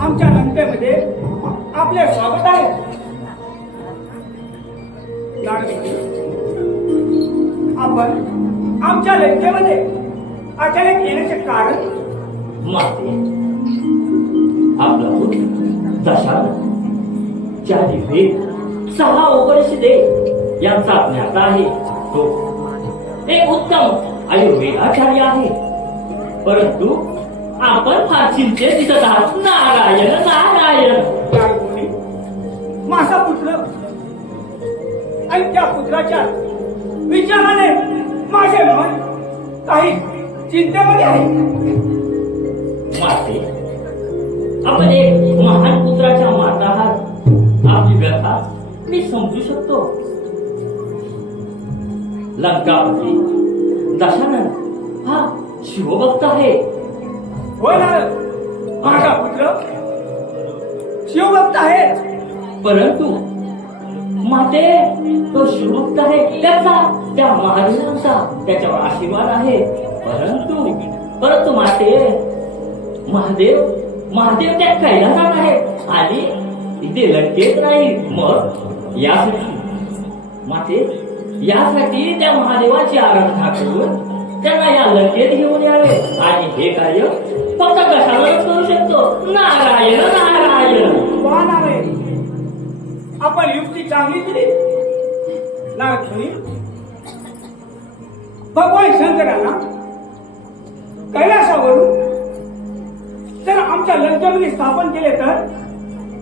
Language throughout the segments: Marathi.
आमच्या लंकेमध्ये आपले स्वागत आहे. आपण आमच्या लंकेमध्ये अचानक येण्याचे कारण? माते आपला दशानन 4 वेद 6 उपनिषदे यांचा ज्ञाता आहे. तो एक उत्तम आयुर्वेदाचार्य आहे. परंतु आपण फार चिंतेत दिसत आहात. नारायण नारायण. माझा पुत्र आणि त्या पुत्राच्या विचाराने माझे मन काही चिंतेमध्ये आहे. माते आपण एक महान पुत्राच्या माता आहात. आपली व्यथा मी समजू शकतो. लंकापती दशानन हा शिवभक्त आहे. होय ना, माझा पुत्र शिवभक्त आहे. परंतु माते तो शिवभक्त आहे. त्या महादेवांचा त्याच्यावर आशीर्वाद आहे. परंतु माते महादेव त्या कैलासात आहे आणि इथे लंकेत नाही. मग यासाठी त्या महादेवाची आराधना करून त्यांना या लंकेत घेऊन यावे आणि हे कार्य फक्त दशाननच करू शकतो. नारायण नारायण. आपण युक्ती चांगली दिली. भगवान शंकरांना कैलासावरून जर आमच्या लंकेमध्ये स्थापन केले तर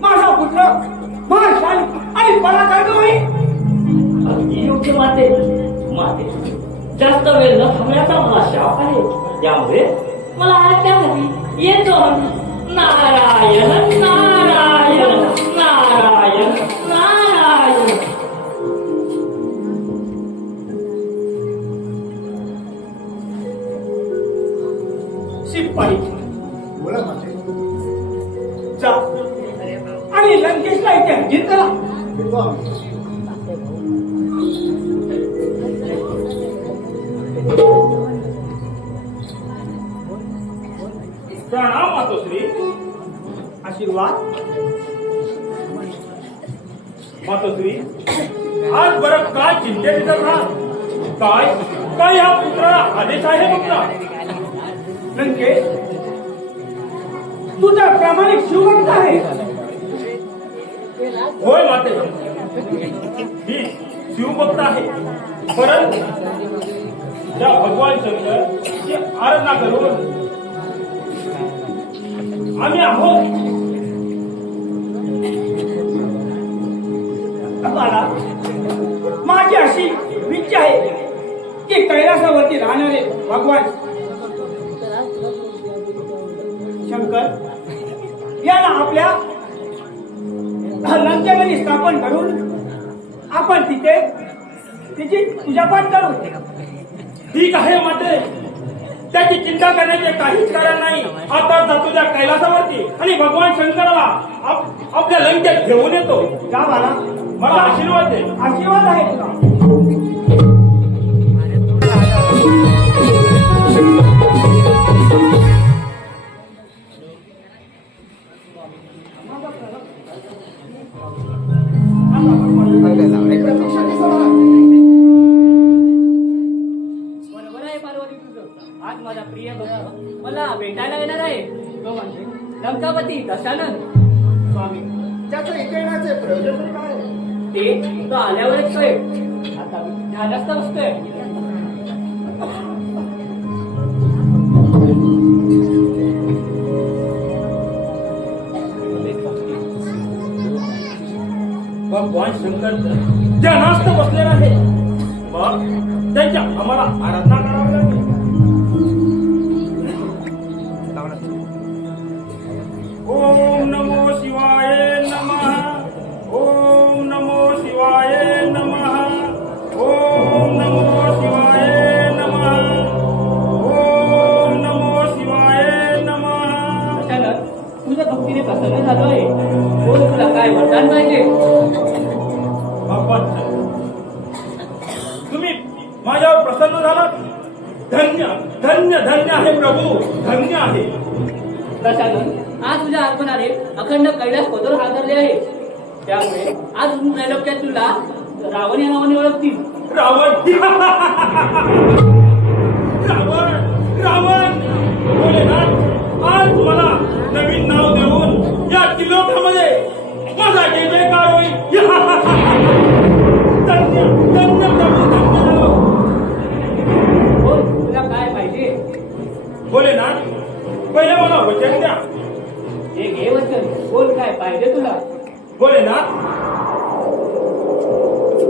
माझा पुत्र महाशाली आणि पराक्रमी होईल. अगदी योग्य माते. जास्त वेळ न थांबण्याचा मला शाप आहे. त्यामुळे मला आज्ञा हवी. येतो. नारायण नारायण नारायण नारायण. शिपाई बोला माते. जा आणि लंकेशला इथे जिंकला. प्रणाम मातोश्री. आशीर्वाद. मातोश्री आज बरं काय चिंतेत दिसत आहात? काय काय या पुत्राला आदेश आहे तुमचा? लंकेश, तू तर प्रामाणिक शिवभक्त आहे. होय माते, ही शिवभक्त आहे. परंतु या भगवान शंकर आराधना करून आम्ही आहोत. मला माझी अशी इच्छा आहे की कैलासावरती राहणारे भगवान शंकर यांना आपल्या लंकेमध्ये स्थापन करून आपण तिथे तिची पूजापाठ करू. ठीक आहे माते, त्याची चिंता करण्याचे काहीच कारण नाही. आता जातो त्या कैलासावरती आणि भगवान शंकराला आपल्या लंकेत घेऊन येतो. का मला मला आशीर्वाद दे. आशीर्वाद आहे तुला. बरोबर आहे पार्वती तुझं. आज माझा प्रिय भक्त मला भेटायला येणार आहे. तो म्हणजे लंकापती दशानन. स्वामी, त्याचं इथे येण्याचे प्रयोजन काय? ते तो आल्यावरच कळेल. आता मी ध्यानस्थ बसतोय. भगवान शंकर ध्यानास्थ बसलेला आहे. मग त्यांच्या आम्हाला आराधना करावी लागेल. ओम नमो शिवाय नमः. ओम नमो शिवाय नमः. ओम नमो शिवाय नमः. ओम नमो शिवाय नमः. दशानन, तुझ्या भक्तीने प्रसन्न झालो आहे. बोल, तुला काय वरदान पाहिजे? भगवान तुम्ही माझ्यावर प्रसन्न झालात. धन्य धन्य धन्य आहे प्रभू, धन्य आहे. दशानन, आज तुझ्या आगमनाने अखंड कैलास पदर हादरले आहे. त्यामुळे आज त्रैलोक्यात तुला रावण या नावाने ओळखतील. रावण रावण रावण भोलेनाथ, आज मला नवीन नाव देऊन या त्रिलोकामध्ये माझा जय जयकार होईल. धन्य धन्य प्रभू, धन्य झालो. बोल, तुला काय पाहिजे? भोलेनाथ, पहिले मला वचन द्या. हे घे वचन. बोल, काय पाहिजे तुला? भोलेनाथ,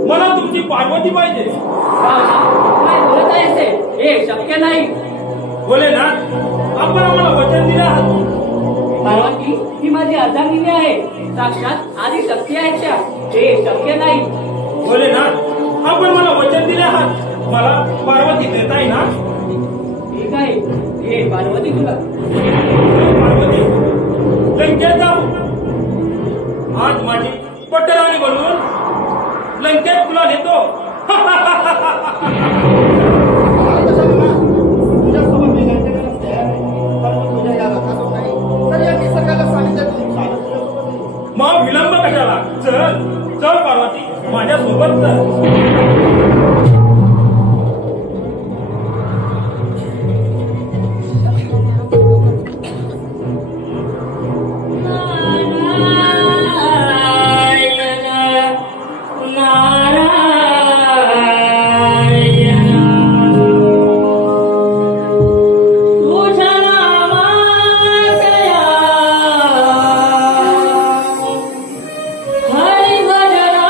मला तुमची पार्वती पाहिजे. काय बोलत आहेस ते? हे शक्य नाही. भोलेनाथ, आपण आम्हाला वचन दिले आहात. पार्वती ही माझी अर्धांगिनी आहे. साक्षात आदी शक्ती आहेत त्या. हे शक्य नाही. भोलेनाथ, आपण मला वचन दिले आहात. मला पार्वती देताय ना? ठीक आहे, हे पार्वती तुला. पार्वती, लंकेत जाऊ. आज माझी पटराणी बनवून लंकेत तुला नेतो. तुझ्यासोबत मी लंकेला तयार आहे. परंतु तुझ्या या रथातून नाही तर या निसर्गाला सानिध्यातून चालत तुझ्यासोबत येईल. मग विलंब कशाला? चल चल पार्वती, माझ्यासोबत चल. हरि भजना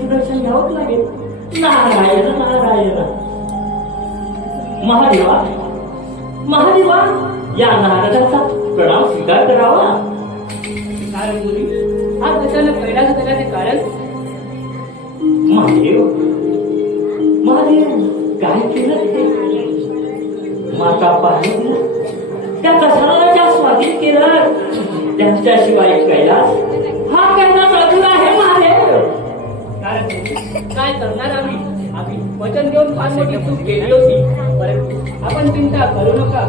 नारदांचे दर्शन घ्यावंच लागेल. नारायण नारायण. महादेवा महादेवा, या नारदाचा प्रणाम स्वीकार करावा. नारद मुनी, आज कशाला कैलास करण्याचे कारण? महादेव महादेव, काय केलं ते? माता पार्वतीला त्या कशाला स्वाधीन केलं? त्यांच्याशिवाय कैलास हा कैलास अधुरा आहे महादेव. नारद मुनी, काय करणार आम्ही वचन देऊन फार मोठी चूक केली होती, परंतु आपण चिंता करू नका.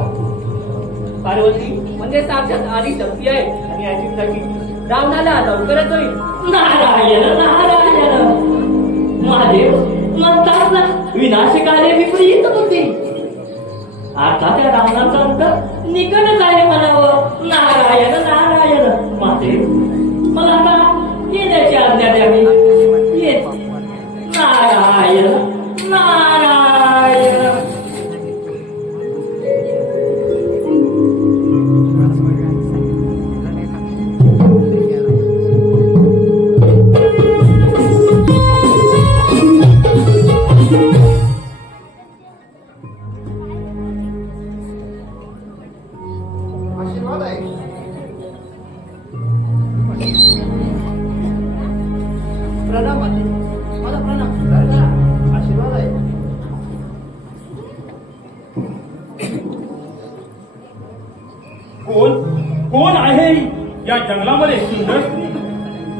पार्वती म्हणजे साक्षात आदी शक्ती आहे आणि याची रावणाला लवकरच होईल. नारायण नारायण. महादेव म्हणतात ना, विनाशकाले विपरीत बुद्धी. आता त्या रावणाचा अंत निकटच आहे म्हणावं. नारायण नारायण. महादेव मला आता येण्याची आज्ञा द्यावी. येत. नारायण नारायण. आशीर्वाद आहे. प्रणाम आजी, माझा प्रणाम. आशीर्वाद आहे. कोण आहे या जंगलामध्ये सुंदर स्त्री?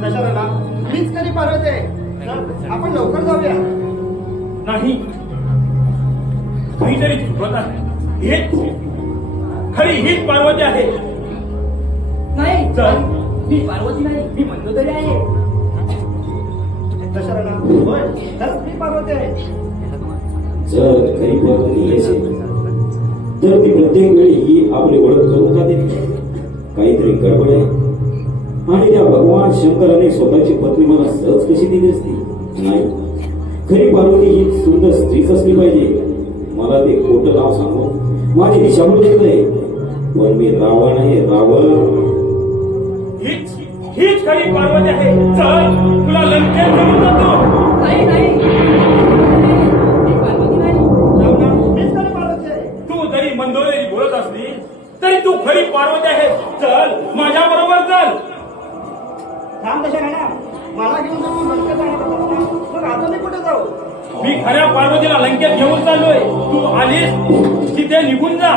दशरथा, हीच खरी पार्वती आहे. चल, आपण लवकर जाऊया. नाही, काहीतरी चुकत आहे. हेच खरी हीच पार्वती आहे. नाही, चल. मी पार्वती नाही, मी मंदोदरी आहे. दशरथा, होय, तर ही पार्वती आहे. जर खरी पार्वती असेल तर ती प्रत्येक वेळी ही आपली ओळख करून का देते? काहीतरी गडबड आहे. आणि त्या भगवान शंकराने स्वतःची पत्नी मला सहज कशी दिली असती? नाही, खरी पार्वती ही सुंदर स्त्रीच असली पाहिजे. मला ते खोटं नाव सांगून माझी दिशाभूल घेतलंय. पण मी रावण आहे, रावण. हीच खरी पार्वती आहे. चल, तुला लंकेत घेऊन जातो. नाही नाही, मी पार्वती नाही. रावणा, हीच खरी पार्वती आहे. तू जरी मंदोदरी बोलत असली तरी तू खरी पार्वती आहे. चल, माझ्या बरोबर चल. थांब दशरथा, मला घेऊन जाऊन लंकेत जाणार होता. मग आता मी कुठे जाऊ? मी खऱ्या पार्वतीला लंकेत घेऊन चाललोय. तू आलीस तिथे निघून जा.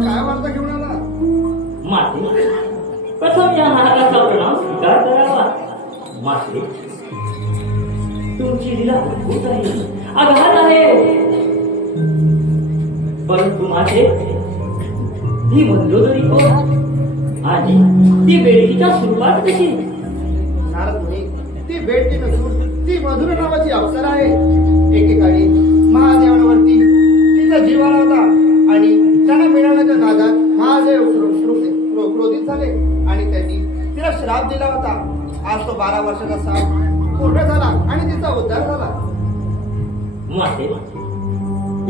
काय वार्ता घेऊन आला? माते प्रथम या नारळाचा प्रणाम स्वीकार करावा. माते तुमची लीला अद्भुत आहे, अगाध आहे. परंतु माते ही मंदोदरी कोण आणि ती बेडकीच्या स्वरूपात कशी? नारद मुनी, ती भेटती नसून ती मधुर नावाची अप्सरा आहे. एकेकाळी महादेवांवरती तिचा जीव आला होता आणि त्यांना मिळाल्याच्या नादात महादेव क्रोधित झाले आणि त्यांनी तिला श्राप दिला होता. आज तो 12 वर्षाचा साप पूर्ण झाला आणि तिचा उद्धार झाला. माते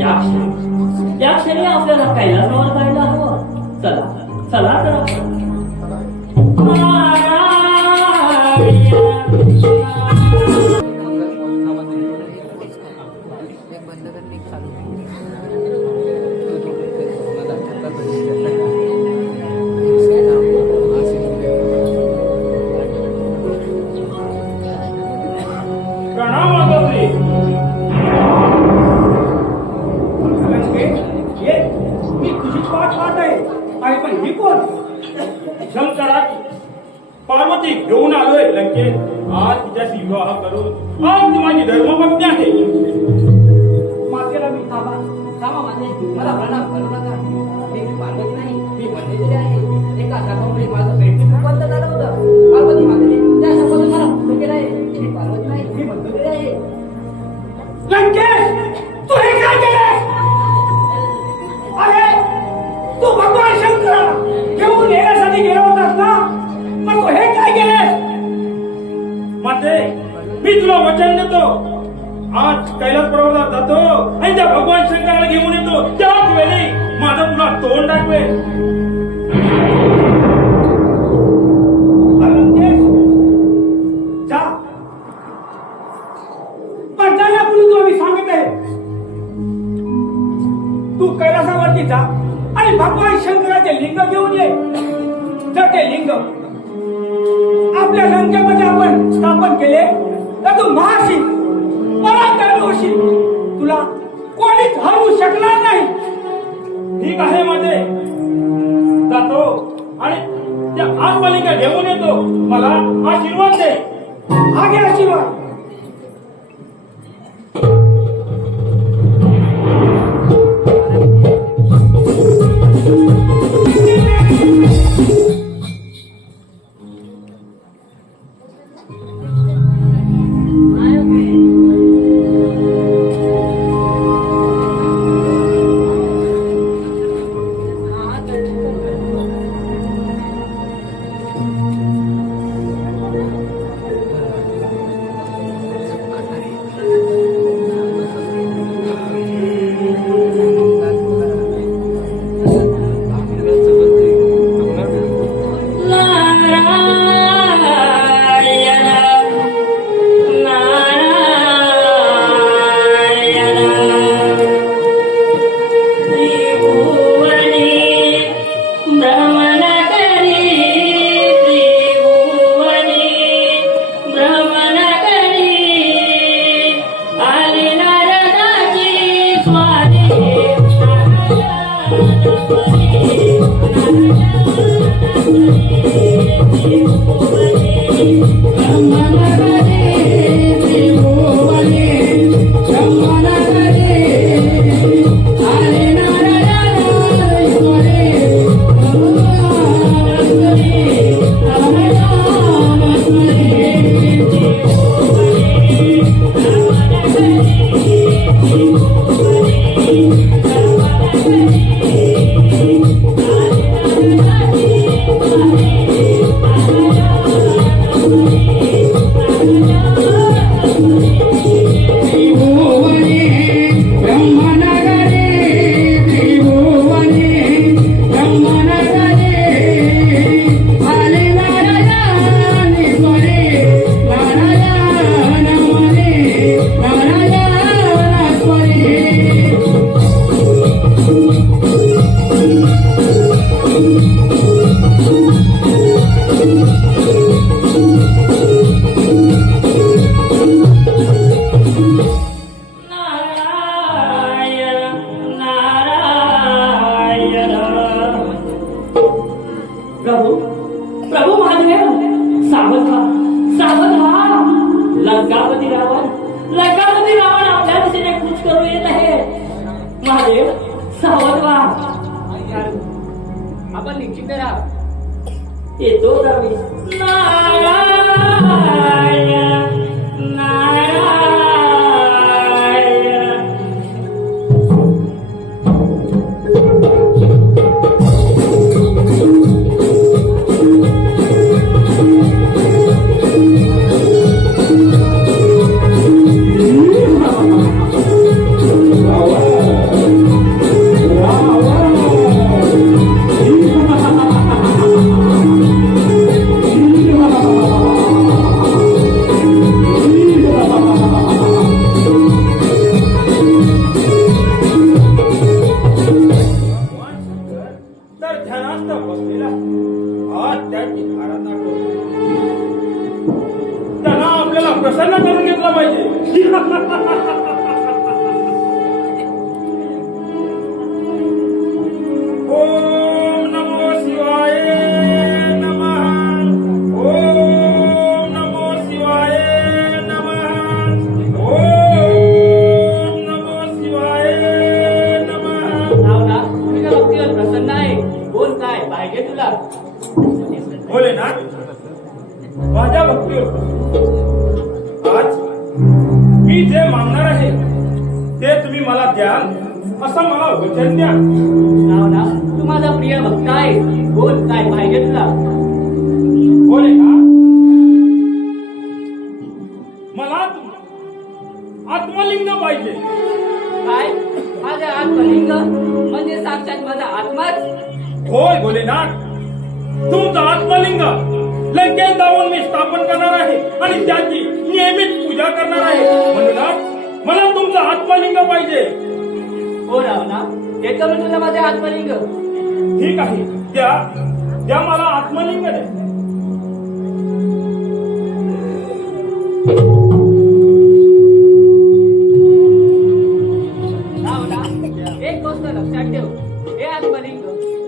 या क्षणी आपल्याला कैलासावर जायला हवं. चला चला तर आपण. प्रणाम माताश्री. ये, मी तुझीच वाट पाहत आहे. आणि पण ही कोण? शंकराची पार्वती घेऊन आलोय लंकेत. आज तिच्याशी विवाह करून आज ती माझी धर्मपत्नी आहे. मातेला मी थांबा माते, मला प्रणाम करू नका. मी पार्वती नाही, मी बनलेली आहे. एका शापामुळे माझं पेट बंद झालं होतं. पार्वती मातेने त्या शापाने मला मुक्त केलं आहे. मी पार्वती नाही, मी बनलेली आहे. लंकेश, तू हे काय केलंस? अरे तू भगवान शंकर घेऊन येण्यासाठी गेला होतास ना, मग तू हे काय केलंस? माते, मी तुला वचन देतो, आज कैलास पर्वतावर जातो आणि त्या भगवान शंकराला घेऊन येतो. त्याच वेळी माझं तुला तोंड दाखवेल. लंकेश, जा. पण जाण्यापूर्वी तुला मी सांगत आहे, तू कैलासावरती जा आणि भगवान शंकराचे लिंग घेऊन ये. जर ते लिंग आपल्या लंकेमध्ये आपण स्थापन केले तर तू महाशील, पराक्रमी होशील. तुला कोणीच हरवू शकणार नाही. ठीक आहे मध्ये जातो आणि त्या आत्मलिंग घेऊन येतो. मला आशीर्वाद दे. हा घे आशीर्वाद. महादेव सावध व्हा. आपण निश्चित राहा. येतो गावी. नारायण नारायण. तर ध्यानात बसलेला आज त्या ठिकाणात त्यांना आपल्याला प्रसन्न करून घेतला पाहिजे. ओम नमो शिवाय नमः. ओम नमो शिवाय नमः. ओम नमो शिवाय नमः. रावणा, तुझ्या भक्तीवर प्रसन्न आहे. बोल काय पाहिजे तुला. भोलेनाथ, माझ्या भक्तीवर आज मी जे मागणार आहे ते तुम्ही मला द्याल असं मला वचन द्या. रावणा, तू माझा प्रिय भक्त आहे. बोल काय पाहिजे तुला. भोलेनाथ, मला आत्मलिंग पाहिजे. काय माझा आत्मलिंग म्हणजे साक्षात माझा आत्माच. होय भोलेनाथ, तुमचं आत्मलिंग लंकेत जाऊन मी स्थापन करणार आहे आणि त्याची नियमित पूजा करणार आहे. म्हणूनच मला तुमचं आत्मलिंग पाहिजे. हो रावणा, देतो मी तुला माझे आत्मलिंग. ठीक आहे, द्या द्या मला आत्मलिंग द्या. रावणा, एक गोष्ट लक्षात ठेव. हे आत्मलिंग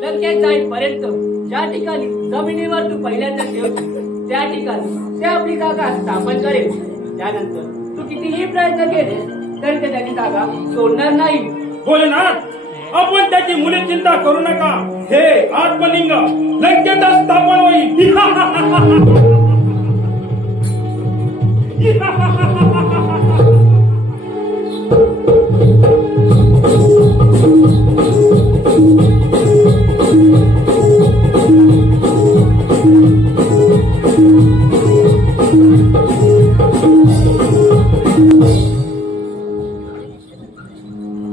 लंकेत जाईपर्यंत ज्या ठिकाणी जमिनीवर तू पहिल्यांदा ठेवशील त्या ठिकाणी ते आपली जागा स्थापन करेल. त्यानंतर तू कितीही प्रयत्न केले तरी ते त्याची जागा सोडणार नाही. भोलेनाथ, आपण त्याची मुले चिंता करू नका. हे आत्मलिंग लंकेतच स्थापन होईल.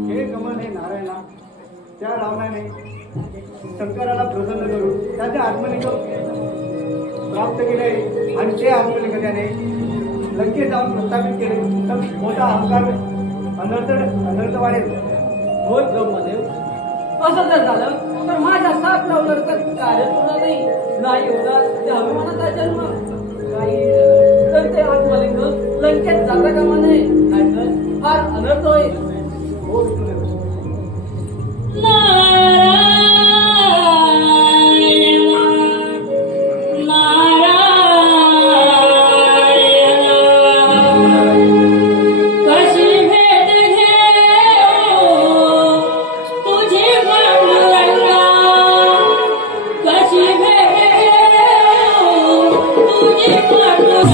हे कमल हे नारायणा त्या रावणाने शंकराला प्रसन्न करून त्याचे आत्मलिंग प्राप्त केले आणि ते आत्मलिंग त्याने लंकेत जाऊन प्रस्थापित केले. तर मोठा अहंकार अनर्थ वाढेल. हो ब्रह्मदेव, असं जर झालं तर माझ्या 7 नवलखत कार्य पूर्ण नाही होणार. त्या अभिमानाचा जन्म काही तर ते आत्मलिंग लंकेत जाता कामा नये, नाहीतर फार अनर्थ होईल. हो विष्णुदेव. कशी भेट घेऊ तुझी पांडुरंगा. कशी भेट घेऊ तुझी पांडुरंगा.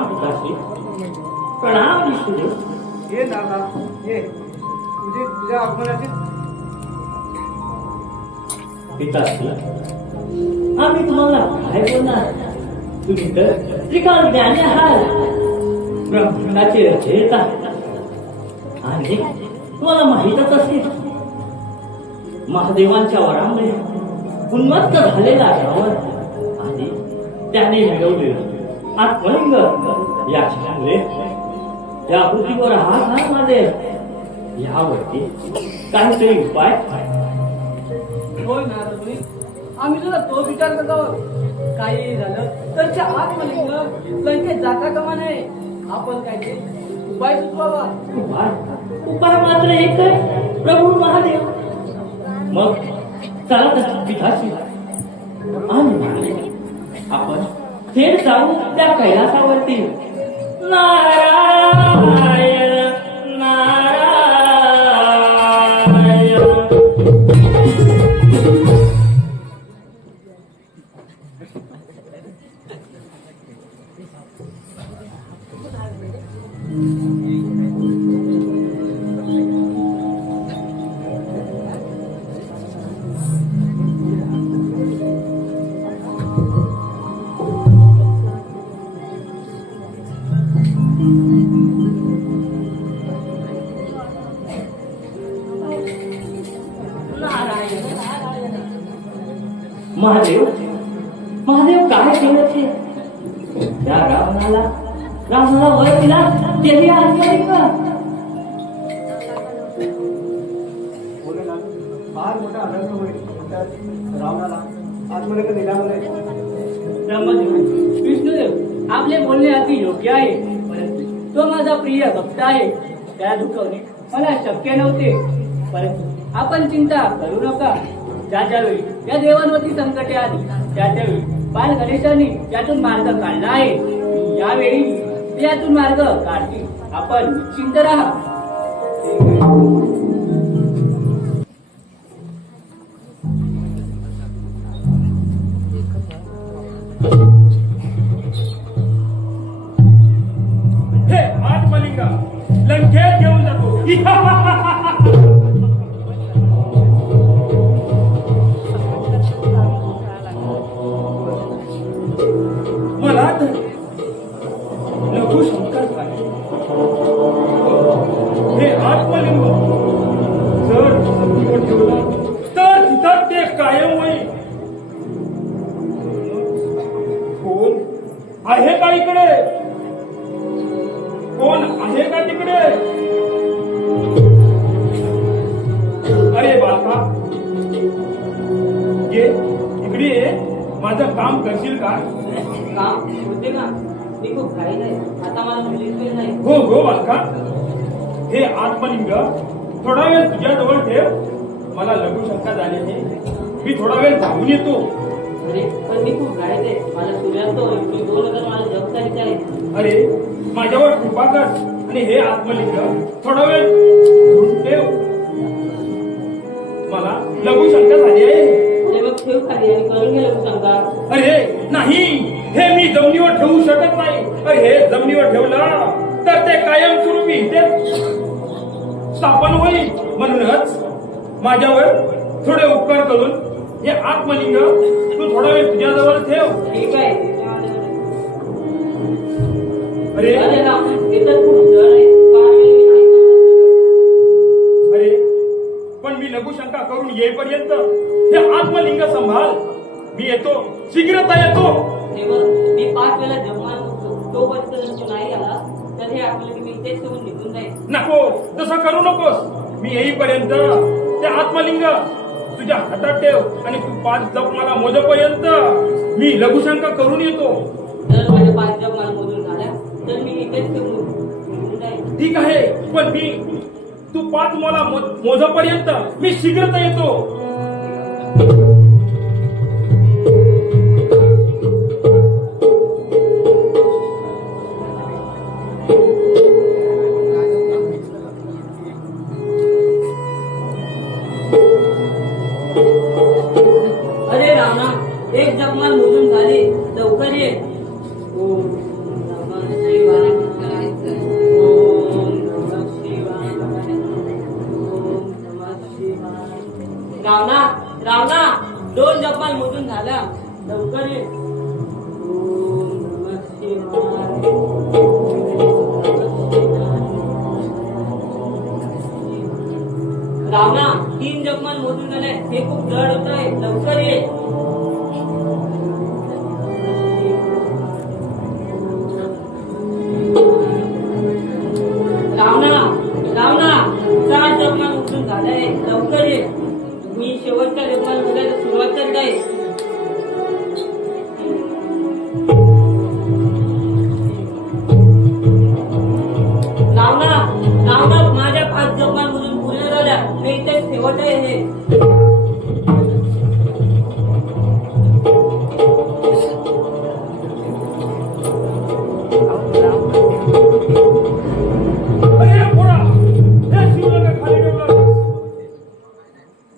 प्रणाम पिताश्री, प्रणाम ईश्वरी. हे नाना हे तुझ्या आगमनाची पिताश्री, आम्ही तुम्हाला काय बोलणार? तुम्ही तर त्रिकाल ज्ञानी आहात, ब्रह्मांडाचे रचयिता. आणि तुम्हाला माहीतच असेल, महादेवांच्या वरामुळे उन्मत्त झालेला रावण आणि त्याने मिळवलेलं आत्मलिंग या क्षणामुळे या पृथ्वीवर हात हात मारेल. यावरती काहीतरी उपाय होय ना तुम्ही, आम्ही सुद्धा तो विचार करत आहोत. काही झालं तर त्या आत्मलिंग लंकेत जाता कामा नये. आपण काय ते उपाय सुचवावा. उपाय मात्र एक आहे, प्रभू महादेव. मग चला तर पिताश्री, आणि आपण थेट जाऊ त्या कैलासावरती. नारायण नारायण. महादेव महादेव काय केलं ते? त्या रावणाला वर दिला तेही आत्मलिंग. फार मोठा आनंद होईल रावणाला आत्मलिंग दिल्यामुळे. ब्रह्मदेव विष्णुदेव, आपले बोलणे अति योग्य आहे, परंतु तो माझा प्रिय भक्त आहे. त्याला दुखवणे मला शक्य नव्हते. परंतु आपण चिंता करू नका. ज्या ज्यावेळी या देवांवरती संकटे आली त्या त्यावेळी बाल गणेशांनी यातून मार्ग काढला आहे. यावेळी ते यातून मार्ग काढतील. आपण निश्चिंत राहा. हे आत्मलिंग लंकेत घेऊन जातो. मला तर लघु शंकर झाले. हे आत्मलिंग जर जमिनीवर ठेवलं तर तिथं ते कायम होईल. कोण आहे का इकडे? कोण आहे का तिकडे? अरे बाबा ये इकडे ये. माझं काम करशील का? काम होते का? मी खूप घाई नाही. आता मला मुलीच नाही. हो हो बालका. हे आत्मलिंग थोडा वेळ तुझ्या जवळ ठेव. मला लघुशंका झाल्याने मी थोडा वेळ धावून येतो. अरे पण मी खूप घाईत आहे. माझा सूर्यास्त होईल. मी 2000 मला जग करायचे आहे. अरे माझ्यावर कृपा कर आणि हे आत्मलिंग थोडा वेळ धरून ठेव. मला लघुशंका झाली आहे. अरे मग ठेव खाली आणि करून घे सांगा. अरे नाही, हे मी जमिनीवर ठेवू शकत नाही. अरे हे जमिनीवर ठेवलं तर ते कायमस्वरूपी इथे स्थापन होईल. म्हणूनच माझ्यावर थोडे उपकार करून हे आत्मलिंग तू थोडा वेळ तुझ्याजवळ ठेव. ठीक आहे. अरे अरे ना, हे तर खूप जड आहे. काय नाही समजलं. अरे पण मी लघुशंका करून येईपर्यंत हे आत्मलिंग संभाळ. मी येतो, शीघ्रता येतो. तेव्हा मी 5 वेळा जगमान तोपर्यंत नाही आला तर हे आपल्याला मी इथेच ठेवून निघून जाईल. नको, तसं करू नकोस. मी येईपर्यंत ते आत्मलिंग तुझ्या हातात ठेव आणि तू 5 जप मला मोजेपर्यंत मी लघुशंका करून येतो. जर माझे 5 जग मला मोजून झाल्या तर मी इथेच ठेवून निघून जाईल. ठीक आहे, पण तू 5 मला मोजेपर्यंत मी शीघ्रता येतो. अरे रावणा, एक जगमाल मोजून झाले. लवकर ये. ओम नमः मोजून आले हे खूप जड होत आहे लवकर ये रावणा रावणा 4 जपमान उठून झालंय लवकर ये मी शेवटच्या जपमान बघायला सुरुवात करत आहे रावणा रावणा माझ्या 5 जपमान मधून पूर्ण झाल्या हे इथे शेवट आहे हे अरे पोरा, हे शिवलिंग खाली ठेवलं.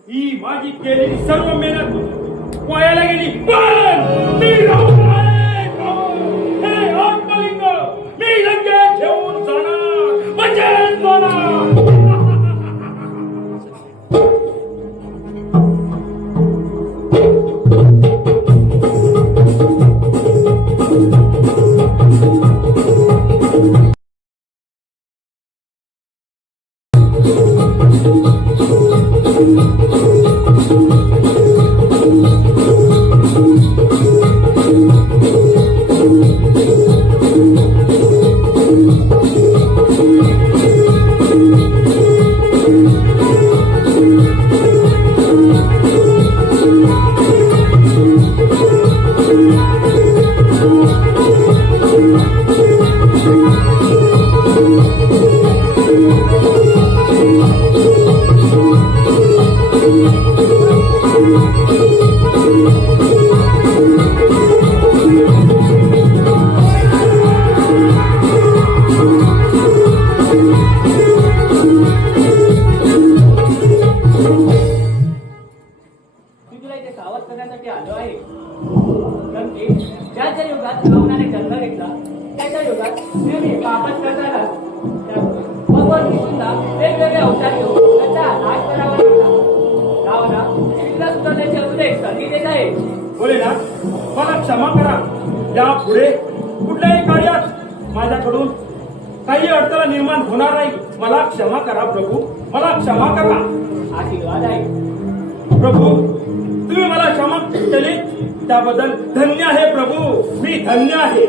ही माझी केलेली सर्व मेहनत वायाला गेली पण मी रावण आहे. हे आत्मलिंग मी लंकेत घेऊन जाणार म्हणजे जाणार. मी तुला इथे सावध करण्यासाठी आलो आहे कारण की ज्या ज्या युगात रावणाने जन्म घेतला त्या युगात नेहमी पापच करताना भगवान विष्णूंना वेगवेगळे अवतार घेऊन त्याचा नाश करावा लागला रावणा शिवला सुधारण्याची अजून एक संधी देत आहे भोलेनाथ मला क्षमा करा यापुढे कुठल्याही कार्यात माझ्याकडून काही अडथळा निर्माण होणार नाही मला क्षमा करा प्रभू मला क्षमा करा आशीर्वाद आहे प्रभू तुम्ही मला क्षमा केली त्याबद्दल धन्य आहे प्रभू मी धन्य आहे